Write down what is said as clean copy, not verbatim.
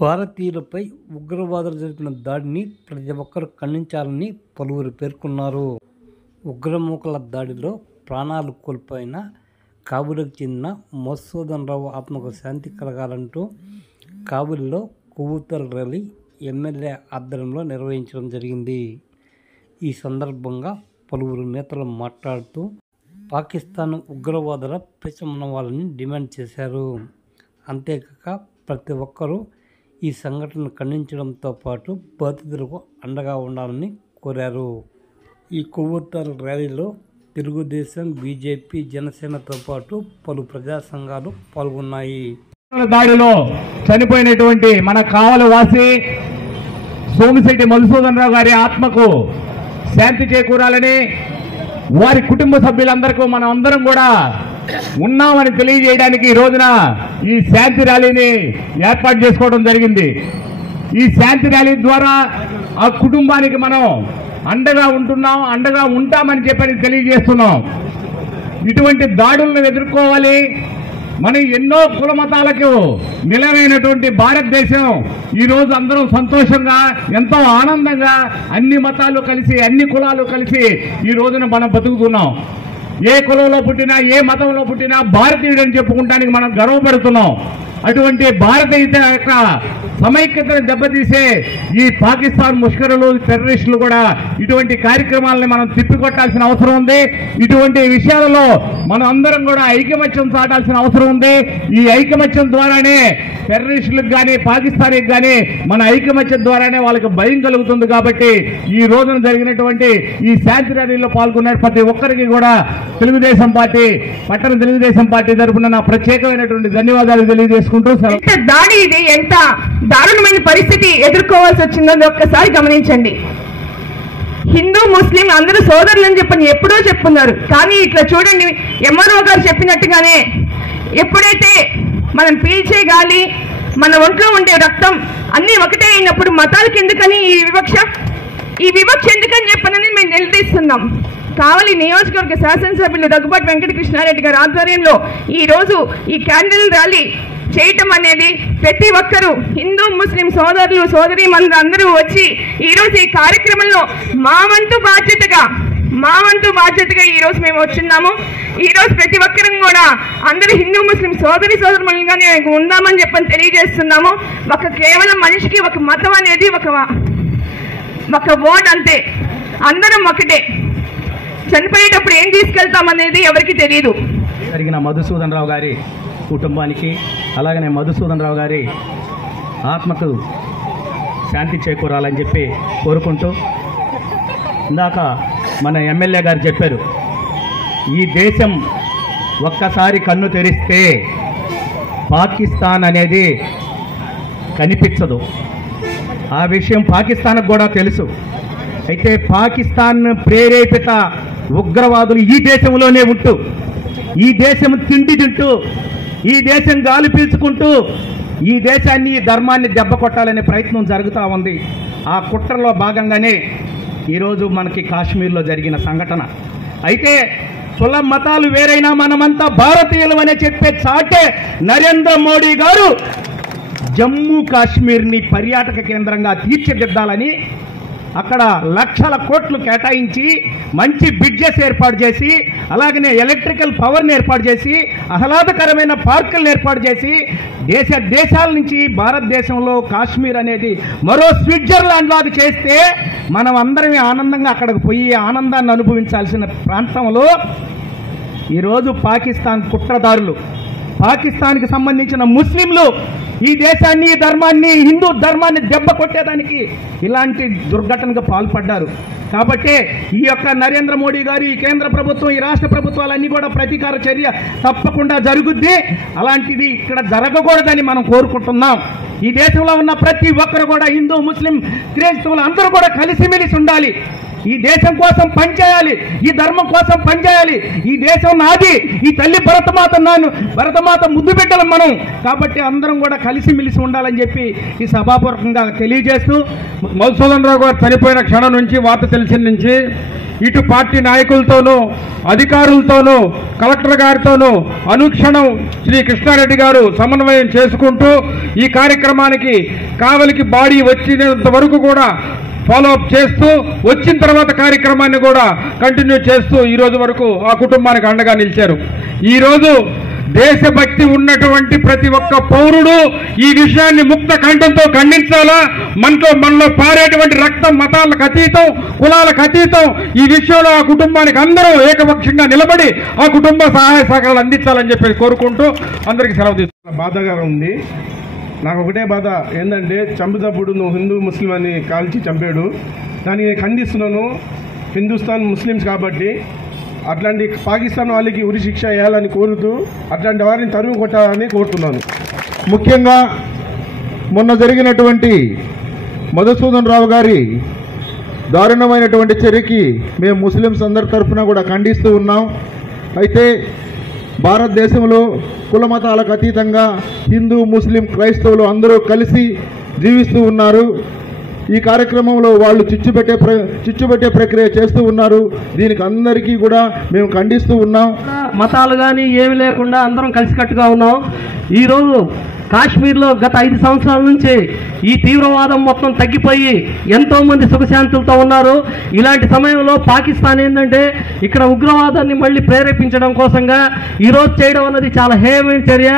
భారతీయులపై ఉగ్రవాదులు జరిపిన దాడిని ప్రతి ఒక్కరూ ఖండించాలని పలువురు పేర్కొన్నారు. ఉగ్రమూకల దాడిలో ప్రాణాలు కోల్పోయిన కాబూలుకు చెందిన మధుసూదన్ రావు ఆత్మకు శాంతి కలగాలంటూ కాబూలులో కొవ్వొత్తుల ర్యాలీ ఎమ్మెల్యే ఆధ్వర్యంలో నిర్వహించడం జరిగింది. ఈ సందర్భంగా పలువురు నేతలు మాట్లాడుతూ పాకిస్తాన్ ఉగ్రవాదుల పిచ్చమనవాలని డిమాండ్ చేశారు. అంతేకాక ప్రతి ఒక్కరూ ఈ సంఘటనను ఖండించడంతో పాటు బాధితులకు అండగా ఉండాలని కోరారు. ఈ కొవ్వొత్తుల ర్యాలీలో తెలుగుదేశం, బీజేపీ, జనసేనతో పాటు పలు ప్రజా సంఘాలు పాల్గొన్నాయి. దాడిలో చనిపోయినటువంటి మన కావలి వాసి సోమిశెట్టి మధుసూదన్ రావు గారి ఆత్మకు శాంతి చేకూరాలని, వారి కుటుంబ సభ్యులందరికీ మనం అందరం కూడా ఉన్నామని తెలియజేయడానికి ఈ రోజున ఈ శాంతి ర్యాలీని ఏర్పాటు చేసుకోవడం జరిగింది. ఈ శాంతి ర్యాలీ ద్వారా ఆ కుటుంబానికి మనం అండగా ఉంటున్నాం, అండగా ఉంటామని చెప్పని తెలియజేస్తున్నాం. ఇటువంటి దాడులను ఎదుర్కోవాలి. మన ఎన్నో కుల మతాలకు నిలవైనటువంటి భారతదేశం ఈరోజు అందరం సంతోషంగా, ఎంతో ఆనందంగా అన్ని మతాలు కలిసి, అన్ని కులాలు కలిసి ఈ రోజున మనం బతుకుతున్నాం. ఏ కులంలో పుట్టినా, ఏ మతంలో పుట్టినా భారతీయుడని చెప్పుకుంటానికి మనం గర్వపడుతున్నాం. అటువంటి భారతీయత యొక్క సమైక్యతను దెబ్బతీసే ఈ పాకిస్తాన్ ముష్కరులు, టెర్రరిస్టులు కూడా ఇటువంటి కార్యక్రమాలని మనం తిప్పికొట్టాల్సిన అవసరం ఉంది. ఇటువంటి విషయాలలో మనం అందరం కూడా ఐకమత్యం చాటాల్సిన అవసరం ఉంది. ఈ ఐకమత్యం ద్వారానే టెర్రరిస్టులకు కానీ, పాకిస్తాన్కి కానీ మన ఐకమత్యం ద్వారానే వాళ్ళకి భయం కలుగుతుంది. కాబట్టి ఈ రోజున జరిగినటువంటి ఈ శాంతి ర్యాలీలో పాల్గొన్న ప్రతి ఒక్కరికి కూడా తెలుగుదేశం పార్టీ, పట్టణ తెలుగుదేశం పార్టీ తరఫున నా ప్రత్యేకమైనటువంటి ధన్యవాదాలు తెలియజేసుకుంటూ దాడి ఇది ఎంత దారుణమైన పరిస్థితి ఎదుర్కోవాల్సి వచ్చిందని ఒక్కసారి గమనించండి. హిందూ ముస్లిం అందరూ సోదరులు అని చెప్పని ఎప్పుడో చెప్పున్నారు. కానీ ఇట్లా చూడండి, ఎంఆర్ఓ గారు చెప్పినట్టుగానే ఎప్పుడైతే మనం పీల్చే గాలి, మన ఒంట్లో ఉండే రక్తం అన్నీ ఒకటే అయినప్పుడు మతాలకు ఎందుకని ఈ వివక్ష ఎందుకని చెప్పనని మేము నిలదీస్తున్నాం. కావలి నియోజకవర్గ శాసనసభ్యులు దగ్గుబాటి వెంకటకృష్ణారెడ్డి గారి ఆధ్వర్యంలో ఈ రోజు ఈ క్యాండిల్ ర్యాలీ చేయటం అనేది ప్రతి ఒక్కరూ హిందూ ముస్లిం సోదరులు సోదరీమణులు అందరూ వచ్చి ఈరోజు ఈ కార్యక్రమంలో మా వంతు బాధ్యతగా ఈ రోజు మేము వచ్చున్నాము. ఈ రోజు ప్రతి ఒక్కరం కూడా అందరూ హిందూ ముస్లిం సోదరీమణులుగానే ఉందామని చెప్పని తెలియజేస్తున్నాము. కేవలం మనిషికి ఒక మతం అనేది ఒక ఓట్ అంతే, అందరం ఒకటే. చనిపోయేటప్పుడు ఏం తీసుకెళ్తామనేది ఎవరికి తెలియదు. జరిగిన మధుసూదన్ రావు గారి కుటుంబానికి, అలాగనే మధుసూదన్ రావు గారి ఆత్మకు శాంతి చేకూరాలని చెప్పి కోరుకుంటూ, ఇందాక మన ఎమ్మెల్యే గారు చెప్పారు, ఈ దేశం ఒక్కసారి కన్ను తెరిస్తే పాకిస్తాన్ అనేది కనిపించదు. ఆ విషయం పాకిస్తాన్కు కూడా తెలుసు. అయితే పాకిస్తాన్ ప్రేరేపిత ఉగ్రవాదులు ఈ దేశంలోనే ఉంటూ, ఈ దేశం తిండి తింటూ, ఈ దేశం గాలి పీల్చుకుంటూ ఈ దేశాన్ని, ఈ ధర్మాన్ని దెబ్బ కొట్టాలనే ప్రయత్నం జరుగుతూ ఉంది. ఆ కుట్రలో భాగంగానే ఈరోజు మనకి కాశ్మీర్లో జరిగిన సంఘటన. అయితే కుల మతాలు వేరైనా మనమంతా భారతీయులు అనే చెప్పే చాటే నరేంద్ర మోడీ గారు జమ్మూ కాశ్మీర్ని పర్యాటక కేంద్రంగా తీర్చిదిద్దాలని అక్కడ లక్షల కోట్లు కేటాయించి మంచి బ్రిడ్జెస్ ఏర్పాటు చేసి, అలాగనే ఎలక్ట్రికల్ పవర్ని ఏర్పాటు చేసి, ఆహ్లాదకరమైన పార్కులను ఏర్పాటు చేసి, దేశాల నుంచి భారతదేశంలో కాశ్మీర్ అనేది మరో స్విట్జర్లాండ్ లాగా చేస్తే మనం అందరం ఆనందంగా అక్కడికి పోయి ఆనందాన్ని అనుభవించాల్సిన ప్రాంతంలో ఈరోజు పాకిస్తాన్ కుట్రదారులు, పాకిస్తాన్కి సంబంధించిన ముస్లింలు ఈ దేశాన్ని, ఈ ధర్మాన్ని, హిందూ ధర్మాన్ని దెబ్బ కొట్టేదానికి ఇలాంటి దుర్ఘటనకు పాల్పడ్డారు. కాబట్టి ఈ యొక్క నరేంద్ర మోడీ గారు, ఈ కేంద్ర ప్రభుత్వం, ఈ రాష్ట్ర ప్రభుత్వాలన్నీ కూడా ప్రతీకార చర్య తప్పకుండా జరుగుద్ది. అలాంటిది ఇక్కడ జరగకూడదని మనం కోరుకుంటున్నాం. ఈ దేశంలో ఉన్న ప్రతి ఒక్కరు కూడా హిందూ, ముస్లిం, క్రైస్తవులు అందరూ కూడా కలిసిమెలిసి ఉండాలి. ఈ దేశం కోసం పనిచేయాలి, ఈ ధర్మం కోసం పనిచేయాలి. ఈ దేశం నాది, ఈ తల్లి భరతమాత ముద్దు బిడ్డలం మనం. కాబట్టి అందరం కూడా కలిసిమెలిసి ఉండాలని చెప్పి ఈ సభాపూర్వకంగా తెలియజేస్తూ, మధుసూదన్ రావు గారు చనిపోయిన క్షణం నుంచి వార్త తెలిసిన నుంచి ఇటు పార్టీ నాయకులతోనూ అధికారులతోనూ కలెక్టర్ గారితోనూ అనుక్షణం శ్రీ కృష్ణారెడ్డి గారు సమన్వయం చేసుకుంటూ ఈ కార్యక్రమానికి కావలికి బాడీ వచ్చినంత వరకు కూడా ఫాలోఅప్ చేస్తూ, వచ్చిన తర్వాత కార్యక్రమాన్ని కూడా కంటిన్యూ చేస్తూ ఈ రోజు వరకు ఆ కుటుంబానికి అండగా నిలిచారు. ఈరోజు దేశభక్తి ఉన్నటువంటి ప్రతి ఒక్క పౌరుడు ఈ విషయాన్ని ముక్త కంఠంతో ఖండించాలా. మనలో పారేటువంటి రక్తం మతాలకు అతీతం, కులాలకు అతీతం. ఈ విషయంలో ఆ కుటుంబానికి అందరూ ఏకపక్షంగా నిలబడి ఆ కుటుంబ సహాయ సహకారాలు అందించాలని చెప్పి కోరుకుంటూ అందరికీ సెలవు తీసుకున్నాను. బాధగా ఉంది. నాకు ఒకటే బాధ ఏంటంటే, చంపుతప్పుడు నువ్వు హిందూ ముస్లిం అని కాల్చి చంపాడు. దానికి నేను ఖండిస్తున్నాను. హిందుస్థాన్ ముస్లిమ్స్ కాబట్టి అట్లాంటి పాకిస్తాన్ వాళ్ళకి ఉరి శిక్ష వేయాలని కోరుతూ అట్లాంటి వారిని తరుము కొట్టాలని కోరుతున్నాను. ముఖ్యంగా మొన్న జరిగినటువంటి మధుసూదన్ రావు గారి దారుణమైనటువంటి చర్యకి మేము ముస్లిమ్స్ అందరి తరఫున కూడా ఖండిస్తూ ఉన్నాం. అయితే భారతదేశంలో కుల మతాలకు అతీతంగా హిందూ ముస్లిం క్రైస్తవులు అందరూ కలిసి జీవిస్తూ ఉన్నారు. ఈ కార్యక్రమంలో వాళ్ళు చిచ్చుపెట్టే ప్రక్రియ చేస్తూ ఉన్నారు. దీనికి అందరికీ కూడా మేము ఖండిస్తూ ఉన్నాం. మతాలు కానీ ఏమి లేకుండా అందరం కలిసికట్టుగా ఉన్నాం. ఈరోజు కాశ్మీర్లో గత 5 సంవత్సరాల నుంచి ఈ తీవ్రవాదం మొత్తం తగ్గిపోయి ఎంతోమంది సుఖశాంతులతో ఉన్నారు. ఇలాంటి సమయంలో పాకిస్తాన్ ఏంటంటే ఇక్కడ ఉగ్రవాదాన్ని మళ్ళీ ప్రేరేపించడం కోసంగా ఈరోజు చేయడం అన్నది చాలా హేయమైన చర్య.